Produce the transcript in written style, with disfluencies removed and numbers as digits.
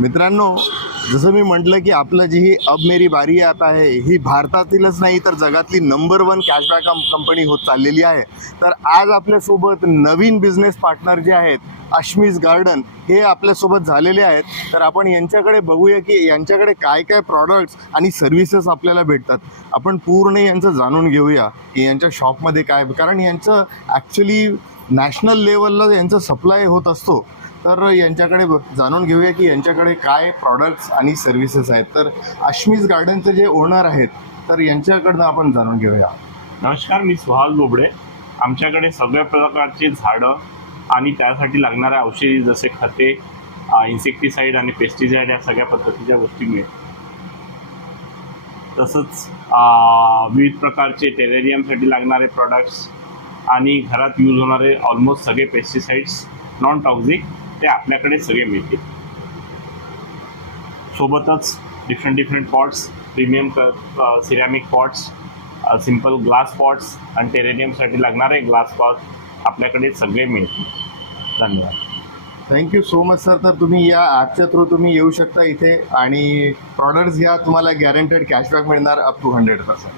मित्रांनो, जसं मी म्हटलं की आपलं जी ही अब मेरी बारी आता आहे ही भारतातीलच नाही तर जगातली नंबर 1 कॅशबॅक कंपनी होत चाललेली आहे. तर आज आपल्यासोबत नवीन बिझनेस पार्टनर जे आहेत अश्मीज गार्डन हे आपल्यासोबत झालेले आहेत. तर आपण यांच्याकडे बघूया की यांच्याकडे काय काय प्रॉडक्ट्स आणि सर्व्हिसेस आपल्याला भेटतात. आपण पूर्ण यांचं जाणून घेऊया की यांच्या शॉपमध्ये काय, कारण यांचं ॲक्च्युली नॅशनल लेवलला यांचा सप्लाय होत असतो. तर यांच्याकडे जाणून घेऊया की यांच्याकडे काय प्रॉडक्ट्स आणि सर्व्हिसेस आहेत. तर अश्मीज गार्डनचे जे ओनर आहेत तर यांच्याकडनं आपण जाणून घेऊया. नमस्कार, मी सुहास बोबडे. आमच्याकडे सगळ्या प्रकारची झाडं आणि त्यासाठी लागणाऱ्या औषधी जसे खते, इन्सेक्टिसाईड आणि पेस्टिसाईड या सगळ्या पद्धतीच्या गोष्टी मिळतात. तसंच विविध प्रकारचे टेरेरियमसाठी लागणारे प्रॉडक्ट्स आणि घरात यूज होणारे ऑलमोस्ट सगळे पेस्टिसाइड्स नॉन टॉक्झिक ते आपल्याकडे सगळे मिळतील. सोबतच different pots, premium ceramic pots, simple glass pots आणि टेरेरियमसाठी लागणारे ग्लास पॉट्स आपल्याकडे सगळे मिळतील. धन्यवाद. Thank you so much sir. तर तुम्ही या ॲपच्या थ्रू तुम्ही येऊ शकता इथे आणि प्रॉडक्ट्स घ्या, तुम्हाला गॅरंटेड कॅशबॅक मिळणार अप टू 100%.